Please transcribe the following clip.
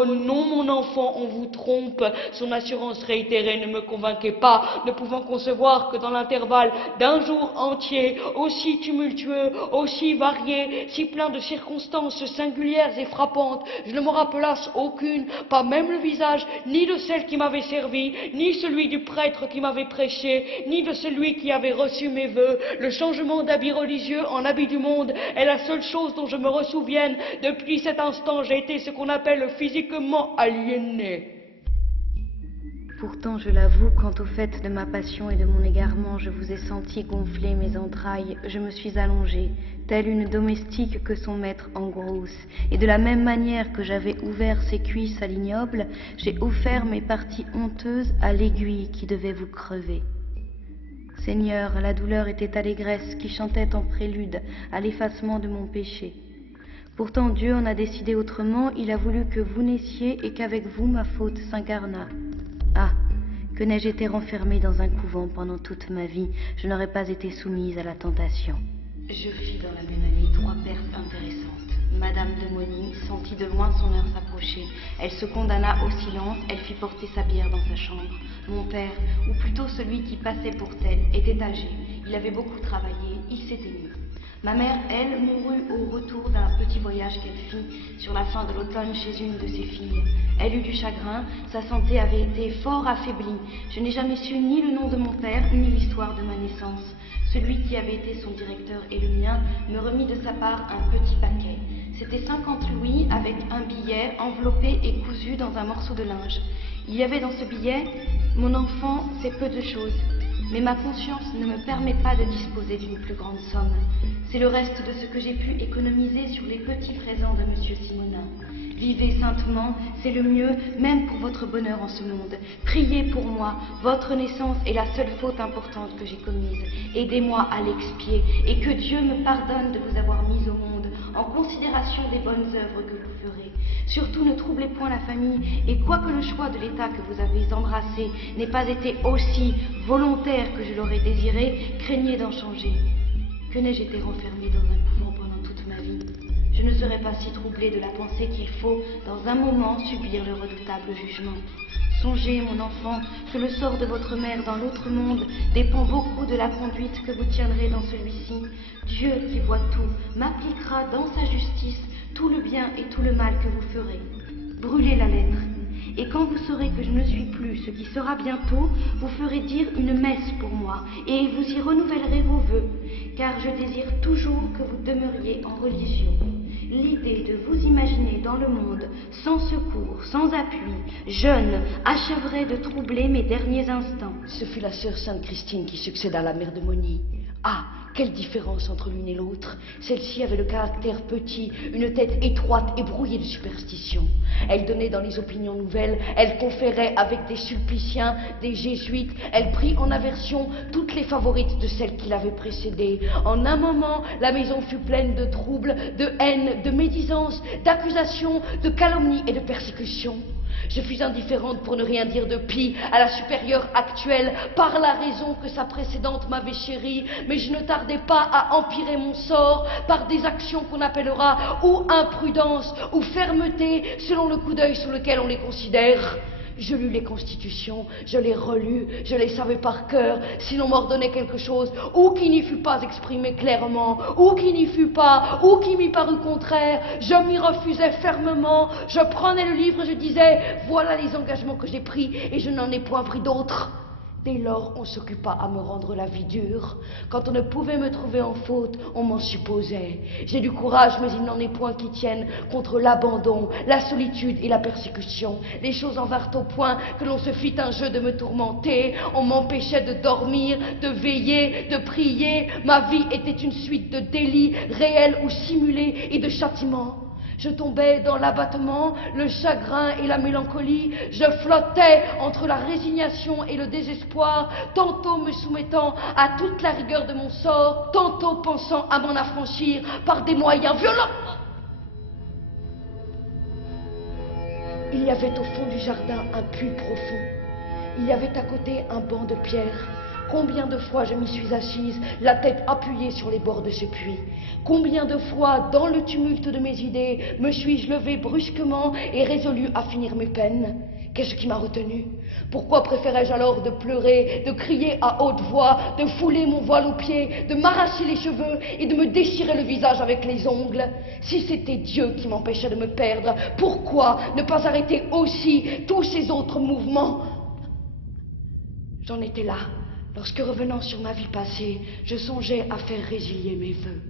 Oh non, mon enfant, on vous trompe. Son assurance réitérée ne me convainquait pas, ne pouvant concevoir que dans l'intervalle d'un jour entier, aussi tumultueux, aussi varié, si plein de circonstances singulières et frappantes, je ne me rappelasse aucune, pas même le visage, ni de celle qui m'avait servi, ni celui du prêtre qui m'avait prêché, ni de celui qui avait reçu mes vœux. Le changement d'habit religieux en habit du monde est la seule chose dont je me ressouvienne. Depuis cet instant, j'ai été ce qu'on appelle physiquement aliéné. Pourtant, je l'avoue, quant au fait de ma passion et de mon égarement, je vous ai senti gonfler mes entrailles. Je me suis allongée, telle une domestique que son maître engrosse. Et de la même manière que j'avais ouvert ses cuisses à l'ignoble, j'ai offert mes parties honteuses à l'aiguille qui devait vous crever. Seigneur, la douleur était allégresse qui chantait en prélude à l'effacement de mon péché. Pourtant Dieu en a décidé autrement, il a voulu que vous naissiez et qu'avec vous ma faute s'incarnât. Ah, que n'ai-je été renfermée dans un couvent pendant toute ma vie, je n'aurais pas été soumise à la tentation. Je fis dans la même année 3 pertes intéressantes. Madame de Mauny sentit de loin son heure s'approcher. Elle se condamna au silence, elle fit porter sa bière dans sa chambre. Mon père, ou plutôt celui qui passait pour tel, était âgé. Il avait beaucoup travaillé, il s'éteignit. Ma mère, elle, mourut au retour d'un petit voyage qu'elle fit sur la fin de l'automne chez une de ses filles. Elle eut du chagrin, sa santé avait été fort affaiblie. Je n'ai jamais su ni le nom de mon père, ni l'histoire de ma naissance. Celui qui avait été son directeur et le mien me remit de sa part un petit paquet. C'était 50 louis avec un billet enveloppé et cousu dans un morceau de linge. Il y avait dans ce billet « Mon enfant, c'est peu de choses ». Mais ma conscience ne me permet pas de disposer d'une plus grande somme. C'est le reste de ce que j'ai pu économiser sur les petits présents de M. Simonin. Vivez saintement, c'est le mieux, même pour votre bonheur en ce monde. Priez pour moi, votre naissance est la seule faute importante que j'ai commise. Aidez-moi à l'expier, et que Dieu me pardonne de vous avoir mis au monde, en considération des bonnes œuvres que vous ferez. Surtout ne troublez point la famille, et quoique le choix de l'état que vous avez embrassé n'ait pas été aussi volontaire que je l'aurais désiré, craignez d'en changer. Que n'ai-je été renfermée dans un couvent pendant toute ma vie? Je ne serais pas si troublée de la pensée qu'il faut, dans un moment, subir le redoutable jugement. Songez, mon enfant, que le sort de votre mère dans l'autre monde dépend beaucoup de la conduite que vous tiendrez dans celui-ci. Dieu, qui voit tout, m'appliquera dans sa justice tout le bien et tout le mal que vous ferez. Brûlez la lettre. Et quand vous saurez que je ne suis plus, ce qui sera bientôt, vous ferez dire une messe pour moi, et vous y renouvellerez vos vœux, car je désire toujours que vous demeuriez en religion. L'idée de vous imaginer dans le monde, sans secours, sans appui, jeune, achèverait de troubler mes derniers instants. Ce fut la sœur Sainte Christine qui succéda à la mère de Mauny. Ah, quelle différence entre l'une et l'autre. Celle-ci avait le caractère petit, une tête étroite et brouillée de superstition. Elle donnait dans les opinions nouvelles, elle conférait avec des sulpiciens, des jésuites, elle prit en aversion toutes les favorites de celles qui l'avaient précédée. En un moment, la maison fut pleine de troubles, de haine, de médisance, d'accusations, de calomnies et de persécutions. Je fus indifférente, pour ne rien dire de pis, à la supérieure actuelle, par la raison que sa précédente m'avait chérie, mais je ne tardai pas à empirer mon sort par des actions qu'on appellera ou imprudence ou fermeté, selon le coup d'œil sur lequel on les considère. Je lus les constitutions, je les relus, je les savais par cœur, si l'on m'ordonnait quelque chose, ou qui n'y fût pas exprimé clairement, ou qui n'y fût pas, ou qui m'y parut contraire, je m'y refusais fermement, je prenais le livre, je disais, voilà les engagements que j'ai pris, et je n'en ai point pris d'autres. Dès lors, on s'occupa à me rendre la vie dure. Quand on ne pouvait me trouver en faute, on m'en supposait. J'ai du courage, mais il n'en est point qui tienne contre l'abandon, la solitude et la persécution. Les choses en vinrent au point que l'on se fit un jeu de me tourmenter. On m'empêchait de dormir, de veiller, de prier. Ma vie était une suite de délits, réels ou simulés, et de châtiments. Je tombais dans l'abattement, le chagrin et la mélancolie. Je flottais entre la résignation et le désespoir, tantôt me soumettant à toute la rigueur de mon sort, tantôt pensant à m'en affranchir par des moyens violents. Il y avait au fond du jardin un puits profond. Il y avait à côté un banc de pierre. Combien de fois je m'y suis assise, la tête appuyée sur les bords de ce puits? Combien de fois, dans le tumulte de mes idées, me suis-je levée brusquement et résolue à finir mes peines? Qu'est-ce qui m'a retenue? Pourquoi préférais-je alors de pleurer, de crier à haute voix, de fouler mon voile aux pieds, de m'arracher les cheveux et de me déchirer le visage avec les ongles? Si c'était Dieu qui m'empêchait de me perdre, pourquoi ne pas arrêter aussi tous ces autres mouvements? J'en étais là, lorsque revenant sur ma vie passée, je songeais à faire résilier mes vœux.